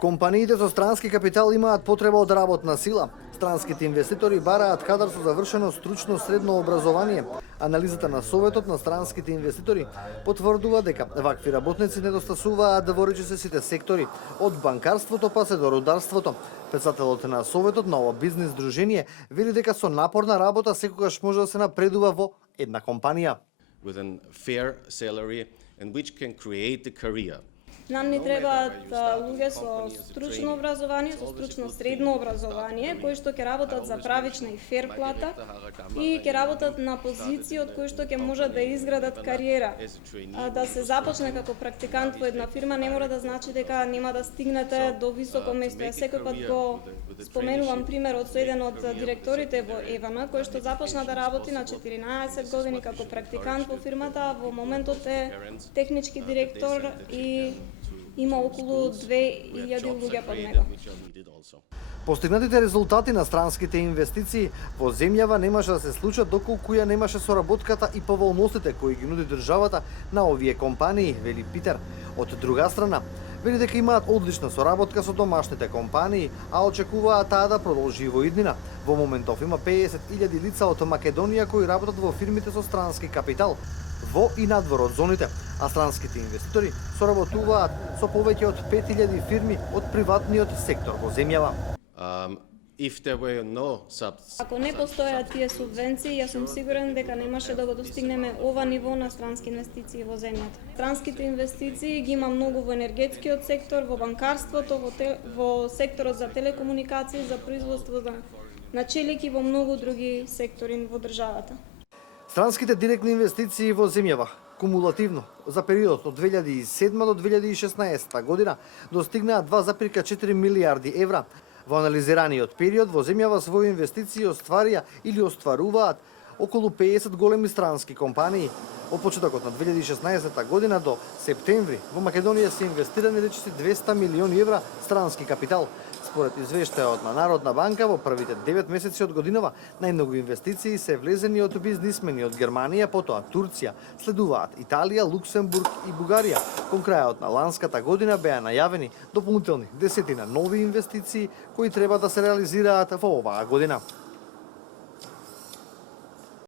Компаниите со странски капитал имаат потреба од работна сила. Странските инвеститори бараат кадар со завршено стручно средно образование. Анализата на Советот на странските инвеститори потврдува дека вакви работници недостасуваат во речиси сите сектори, од банкарството па се до рударството. Председателот на Советот на ова бизнис дружение вели дека со напорна работа секогаш може да се напредува во една компанија. With a fair salary and which can create a career. Нам ни требаат луѓе со стручно образование, со стручно средно образование, кои што ќе работат за правична и фер плата и ќе работат на позиции од кои што ќе можат да изградат кариера. Да се започне како практикант во една фирма не мора да значи дека нема да стигнете до високо место. Ја секој пат го споменувам примерот со еден од директорите во Евана, кој што започна да работи на 14 години како практикант во фирмата, а во моментот е технички директор и има околу 2000 луѓе под него. Постигнатите резултати на странските инвестиции во земјава немаше да се случат доколку ја немаше соработката и поволностите кои ги нуди државата на овие компании, вели Питер. Од друга страна, вели дека имаат одлична соработка со домашните компании, а очекуваат таа да продолжи во иднина. Во моментов има 50.000 лица од Македонија кои работат во фирмите со странски капитал, во и надвор од зоните, а странските инвеститори соработуваат со повеќе од 5000 фирми од приватниот сектор во земјава. Ако не постојат тие субвенции, јас сум сигурен дека немаше да го достигнеме ова ниво на странски инвестиции во земјата. Странските инвестиции ги има многу во енергетскиот сектор, во банкарството, во секторот за телекомуникации, за производство на челики и во многу други сектори во државата. Странските директни инвестиции во земјава кумулативно за периодот од 2007 до 2016 година достигнаа 2,4 милиарди евра. Во анализираниот период во земјава своји инвестиции остварија или остваруваат околу 50 големи странски компании. Од почетокот на 2016 година до септември во Македонија се инвестирани речиси 200 милиони евра странски капитал. Според извештајот на Народна банка, во првите 9 месеци од годинава најмногу инвестиции се влезени од бизнисмени од Германија, потоа Турција, следуваат Италија, Луксембург и Бугарија. Кон крајот на ланската година беа најавени дополнителни 10 нови инвестиции кои треба да се реализираат во оваа година.